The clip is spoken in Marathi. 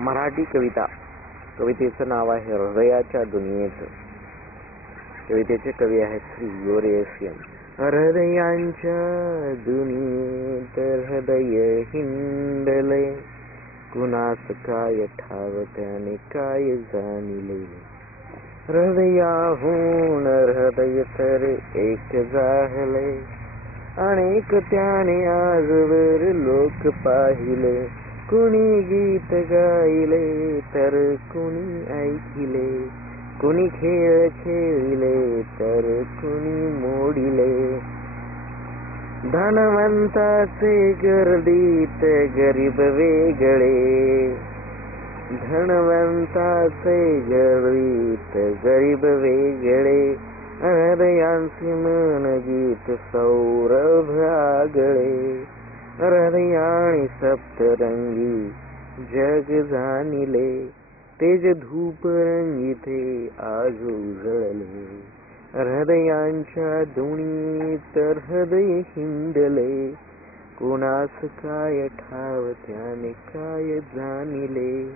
मराठी कविता. कवितेचं नाव आहे हृदयाच्या दुनियेत. कवितेचे कवी आहेत श्री योरेसियन. हृदयांच्या दुनियेत हृदय हिंडले, कुणास काय ठाव त्याने काय जाणिले. हृदयाहून हृदय तर एक झाले, अनेक त्याने आजवर लोक पाहिले. कुणी गीत गायले तर कुणी ऐकिले, कुणी खेळ खेळले तर कुणी मोडिले. धनवंताचे गर्दीत गरीब वेगळे, धनवंताचे गर्दीत गरीब वेगळे. हृदयांचे मन गीत सौरभ आगळे, हृदयाने सप्तरंगी जग जाणिले. तेज धूप रंगीते आज उजळले, हृदयांच्या दुनियेत हृदय हिंडले. कुणास काय ठाव त्याने काय जाणिले.